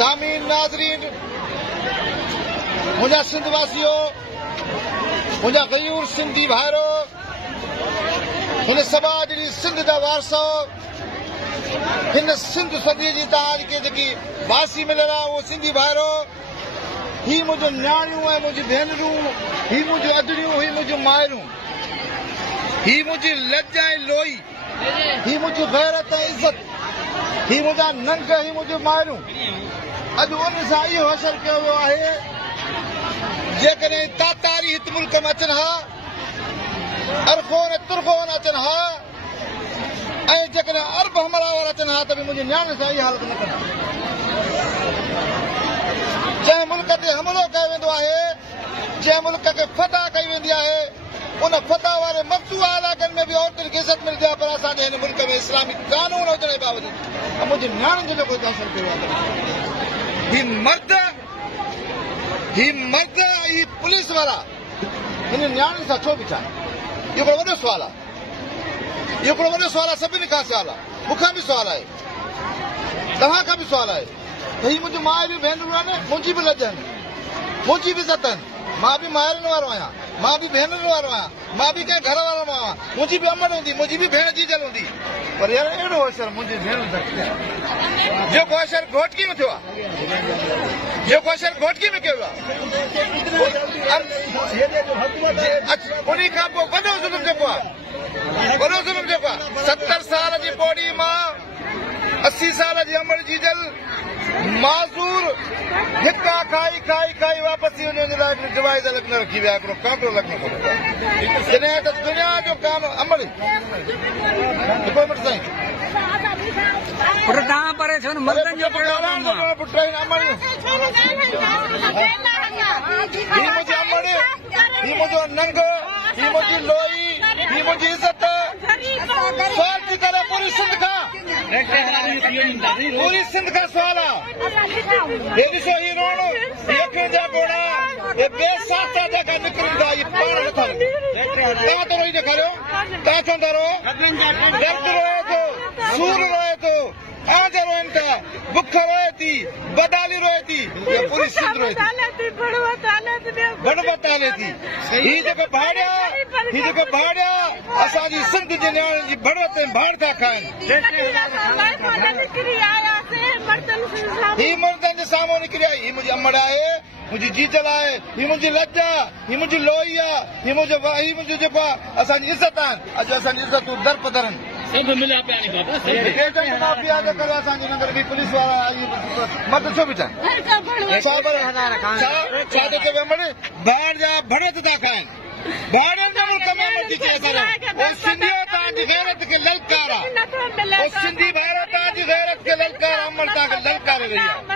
सामीन नाज़रीन मुझा सिंध वासियो मुझा गयूर सिंधी भाइरो हिन सभा जी सिंध जा वारसो हिन सिंध सदी जी तव्हांखे जेकी वासी मिलियल आहे उहो सिंधी भाइरो ही मुंहिंजो न्याणियूं ऐं मुंहिंजी भेनरूं ही मुंहिंजूं अदड़ियूं ही मुंहिंजूं माइरूं ही मुंहिंजी लज ऐं लोई ही मुंहिंजी गैरत ऐं इज़त ही मुंहिंजा नंग ही मुंहिंजूं माइरूं अॼु उन सां इहो हासिल कयो वियो आहे जेकॾहिं तातारी हित मुल्क में अचनि हा अरखोन तुरखोन अचनि हा ऐं जेकॾहिं अरब हमलावर अचनि हा त बि मुंहिंजे नियाणे सां इहा हालत न कंदा जंहिं मुल्क ते हमलो कयो वेंदो आहे जंहिं मुल्क खे फतह कई वेंदी आहे उन फतह वारे मक़सूद इलाइक़नि में बि औरतुनि खे इज़त मिलंदी आहे पर असांजे हिन मुल्क में इस्लामी कानून हुजण जे बावजूद मुंहिंजे नियाणियुनि जो जेको हासिल कयो आहे ही मर्द ही पुलिस वारा हिन नियाणियुनि सां छो बीठा इहो हिकिड़ो वॾो सुवालु आहे इहो हिकिड़ो वॾो सुवालु आहे सभिनी खां सुवालु आहे मूंखां बि सुवालु आहे तव्हां खां बि सुवालु आहे त ही मुंहिंजूं माइरूं भेनरूं आहिनि मुंहिंजी बि लज आहिनि मुंहिंजी बि इज़त आहिनि मां बि माइरुनि वारो आहियां मां बि भेनरुनि वारो आहियां मां बि कंहिं घर वारो आहियां मुंहिंजी बि अमड़ हूंदी मुंहिंजी बि भेण जीजल हूंदी पर यार अहिड़ो असर मुंहिंजी भेण जेको असर घोटकी में थियो आहे जेको असर घोटकी में कयो आहे उन खां पोइ वॾो ज़ुल्म जेको आहे 70 साल जी बॉडी मां 80 साल जी अमड़ जीजल माज़ूर हिका खाई वापसी वञण जे लाइ डिवाइस अलॻि न रखी विया हिकिड़ो कांटो अलॻि न खपे जॾहिं त दुनिया जो कानून अमड़ हिकिड़ो मिंट साईं पुट तव्हां परेशान मर्दनि जो पुट आहिनि अमड़ ही मुंहिंजी अमड़ ही मुंहिंजो नंग ही मुंहिंजी लोई ही मुंहिंजी इज़त सवाल थी करे पूरी सिंध खां सुवाल आहे हे ॾिसो ही रोण अखियुनि जा गोड़ा हे बेसाता जेका निकिरनि था इहे पाण नथा तव्हां त रोई ॾेखारियो तव्हां चवंदा रहो दर्द रोए थो सूर रोए थो आंज रोइनि था बुख रोए थी बदाली रोए थी इहा पूरी सिंध रोए थी बड़वत हले थी ही जेको भाड़िया असांजी सिंध जे नियाणियुनि जी बड़वत में भाड़ था खाइनि ही मर्दनि जे साम्हूं निकिरी आई ही मुंहिंजी अमड़ आहे मुंहिंजी जीजल आहे ही मुंहिंजी लज आहे ही मुंहिंजी लोई आहे ही मुंहिंजो जेको आहे असांजी इज़त आहिनि अॼु असांजी इज़तूं दर पदर आहिनि असांजे नगर बि पुलिस वारा मत छो बीठा छा थो चए भाड़ जा भड़त था खाइनि भाड़ियुनि जे मुल्क में सिंधियो तव्हांजी गैरत खे ललकार आहे सिंधी भाइरो तव्हांजी गैरत खे ललकार अमल तव्हांखे ललकारे रही आहे